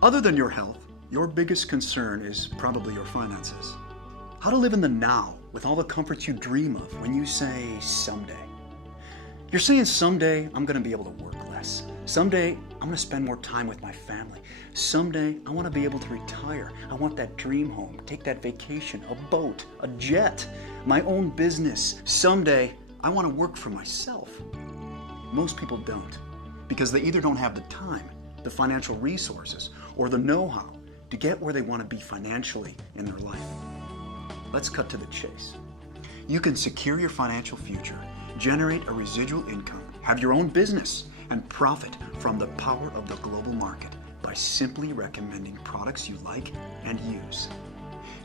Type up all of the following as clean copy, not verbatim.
Other than your health, your biggest concern is probably your finances. How to live in the now with all the comforts you dream of when you say someday. You're saying someday I'm going to be able to work less. Someday I'm going to spend more time with my family. Someday I want to be able to retire. I want that dream home, take that vacation, a boat, a jet, my own business. Someday I want to work for myself. Most people don't, because they either don't have the time, the financial resources, or the know-how to get where they want to be financially in their life. Let's cut to the chase. You can secure your financial future, generate a residual income, have your own business, and profit from the power of the global market by simply recommending products you like and use.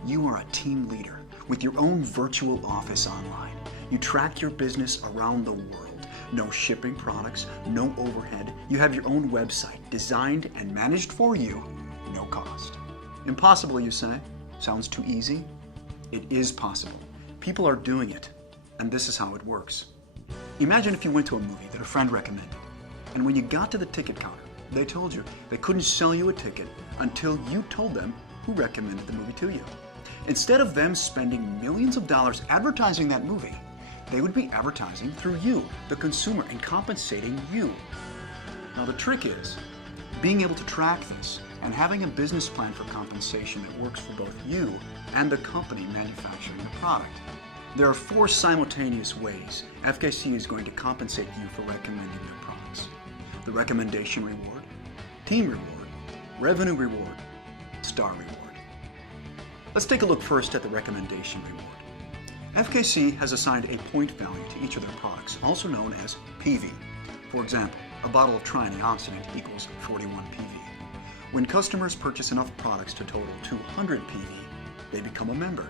You are a team leader with your own virtual office online. You track your business around the world. No shipping products, no overhead. You have your own website designed and managed for you, no cost. Impossible, you say? Sounds too easy? It is possible. People are doing it, and this is how it works. Imagine if you went to a movie that a friend recommended, and when you got to the ticket counter, they told you they couldn't sell you a ticket until you told them who recommended the movie to you. Instead of them spending millions of dollars advertising that movie, they would be advertising through you, the consumer, and compensating you. Now the trick is being able to track this and having a business plan for compensation that works for both you and the company manufacturing the product. There are 4 simultaneous ways FKC is going to compensate you for recommending their products: the recommendation reward, team reward, revenue reward, star reward. Let's take a look first at the recommendation reward. FKC has assigned a point value to each of their products, also known as PV. For example, a bottle of triantioxidant equals 41 PV. When customers purchase enough products to total 200 PV, they become a member.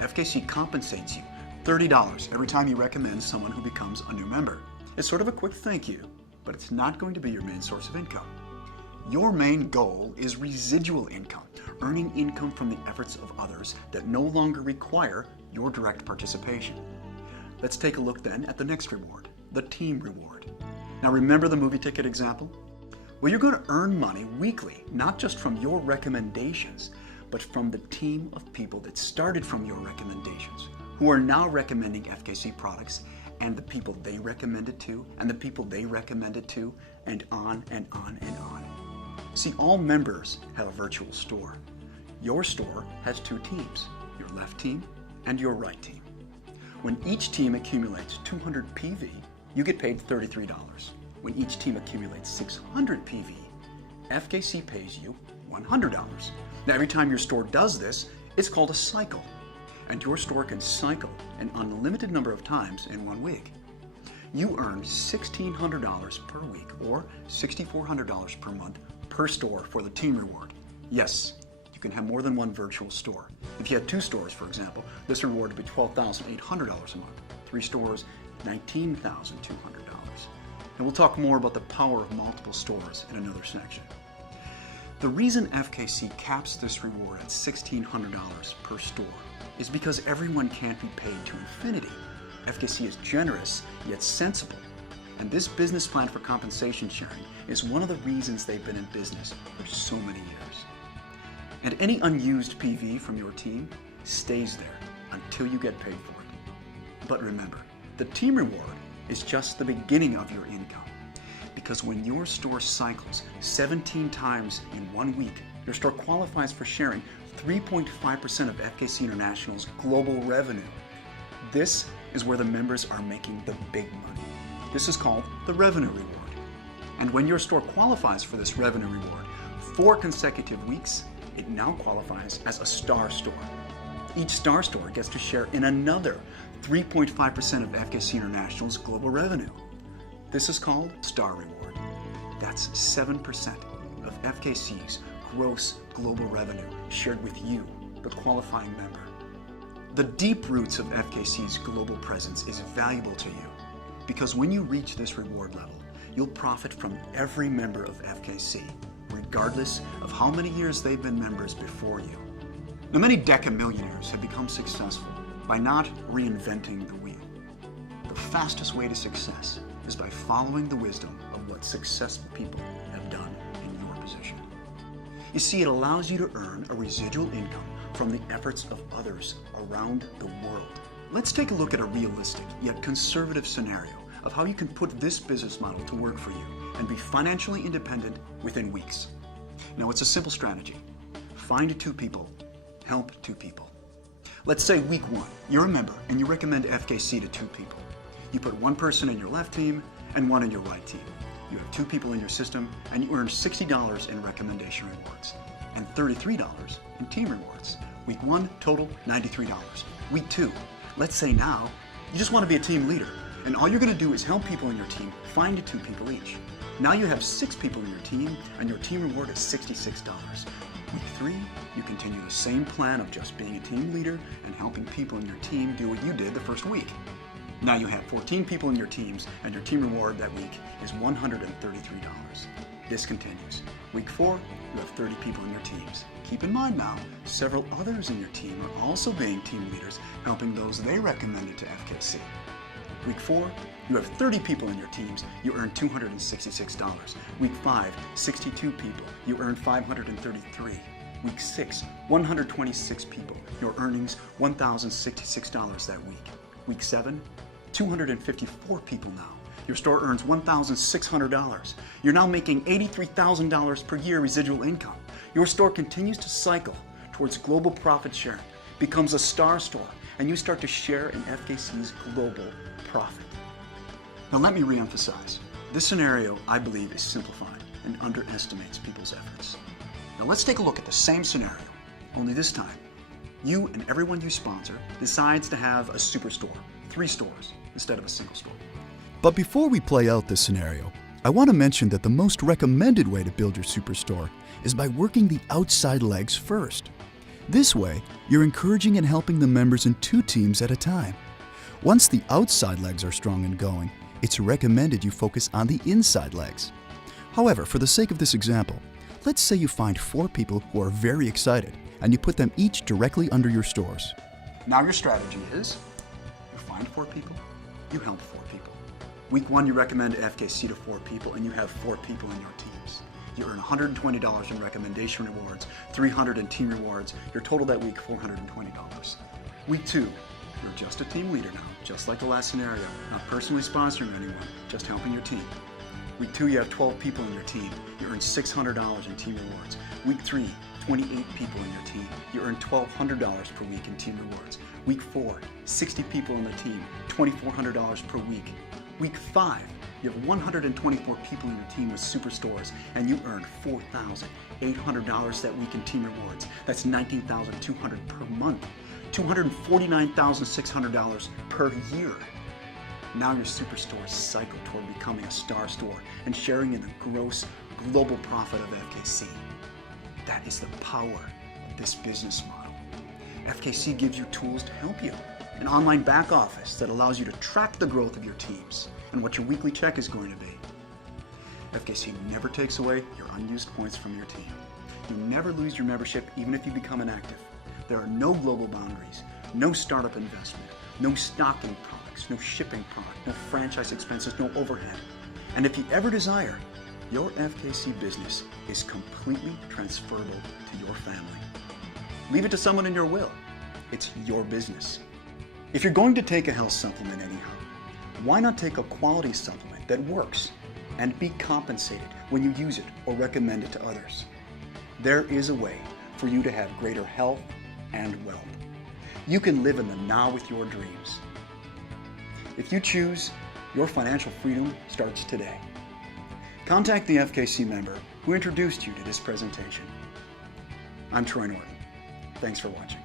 FKC compensates you $30 every time you recommend someone who becomes a new member. It's sort of a quick thank you, but it's not going to be your main source of income. Your main goal is residual income, earning income from the efforts of others that no longer require your direct participation. Let's take a look then at the next reward, the team reward. Now remember the movie ticket example? Well, you're going to earn money weekly, not just from your recommendations, but from the team of people that started from your recommendations, who are now recommending FKC products, and the people they recommended to, and the people they recommended to, and on and on and on. See, all members have a virtual store. Your store has 2 teams, your left team and your right team. When each team accumulates 200 PV, you get paid $33. When each team accumulates 600 PV, FKC pays you $100. Now, every time your store does this, it's called a cycle, and your store can cycle an unlimited number of times in 1 week. You earn $1,600 per week or $6,400 per month per store for the team reward. Yes, you can have more than one virtual store. If you had 2 stores, for example, this reward would be $12,800 a month. 3 stores, $19,200. And we'll talk more about the power of multiple stores in another section. The reason FKC caps this reward at $1,600 per store is because everyone can't be paid to infinity. FKC is generous, yet sensible. And this business plan for compensation sharing is one of the reasons they've been in business for so many years. And any unused PV from your team stays there until you get paid for it. But remember, the team reward is just the beginning of your income. Because when your store cycles 17 times in 1 week, your store qualifies for sharing 3.5% of FKC International's global revenue. This is where the members are making the big money. This is called the revenue reward. And when your store qualifies for this revenue reward 4 consecutive weeks, it now qualifies as a star store. Each star store gets to share in another 3.5% of FKC International's global revenue. This is called star reward. That's 7% of FKC's gross global revenue shared with you, the qualifying member. The deep roots of FKC's global presence is valuable to you because when you reach this reward level, you'll profit from every member of FKC, regardless of how many years they've been members before you. Now, many decamillionaires have become successful by not reinventing the wheel. The fastest way to success is by following the wisdom of what successful people have done in your position. You see, it allows you to earn a residual income from the efforts of others around the world. Let's take a look at a realistic yet conservative scenario of how you can put this business model to work for you and be financially independent within weeks. Now, it's a simple strategy. Find 2 people, help 2 people. Let's say week 1, you're a member and you recommend FKC to 2 people. You put 1 person in your left team and 1 in your right team. You have 2 people in your system and you earn $60 in recommendation rewards and $33 in team rewards. Week 1, total $93. Week 2, let's say now you just want to be a team leader and all you're going to do is help people in your team find 2 people each. Now you have 6 people in your team and your team reward is $66. Week 3, you continue the same plan of just being a team leader and helping people in your team do what you did the first week. Now you have 14 people in your teams and your team reward that week is $133. This continues. Week 4, you have 30 people in your teams. Keep in mind now, several others in your team are also being team leaders, helping those they recommended to FKC. Week 4, you have 30 people in your teams, you earn $266. Week 5, 62 people, you earn $533. Week 6, 126 people, your earnings $1,066 that week. Week 7, 254 people now. Your store earns $1,600. You're now making $83,000 per year residual income. Your store continues to cycle towards global profit sharing, becomes a star store, and you start to share in FKC's global profit. Now let me reemphasize. This scenario, I believe, is simplified and underestimates people's efforts. Now let's take a look at the same scenario, only this time, you and everyone you sponsor decides to have a superstore, 3 stores, instead of a single store. But before we play out this scenario, I want to mention that the most recommended way to build your superstore is by working the outside legs first. This way, you're encouraging and helping the members in 2 teams at a time. Once the outside legs are strong and going, it's recommended you focus on the inside legs. However, for the sake of this example, let's say you find 4 people who are very excited and you put them each directly under your stores. Now your strategy is, you find 4 people, you help 4 people. Week 1, you recommend FKC to 4 people and you have 4 people in your teams. You earn $120 in recommendation rewards, $300 in team rewards, your total that week $420. Week 2, you're just a team leader now, just like the last scenario, not personally sponsoring anyone, just helping your team. Week 2, you have 12 people in your team. You earn $600 in team rewards. Week 3, 28 people in your team. You earn $1,200 per week in team rewards. Week 4, 60 people in the team, $2,400 per week. Week 5, you have 124 people in your team with superstores, and you earn $4,800 that week in team rewards. That's $19,200 per month, $249,600 per year. Now your superstores cycle toward becoming a star store and sharing in the gross global profit of FKC. That is the power of this business model. FKC gives you tools to help you. An online back office that allows you to track the growth of your teams and what your weekly check is going to be. FKC never takes away your unused points from your team. You never lose your membership even if you become inactive. There are no global boundaries, no startup investment, no stocking products, no shipping product, no franchise expenses, no overhead. And if you ever desire, your FKC business is completely transferable to your family. Leave it to someone in your will. It's your business. If you're going to take a health supplement anyhow, why not take a quality supplement that works and be compensated when you use it or recommend it to others? There is a way for you to have greater health and wealth. You can live in the now with your dreams. If you choose, your financial freedom starts today. Contact the FKC member who introduced you to this presentation. I'm Troy Norton. Thanks for watching.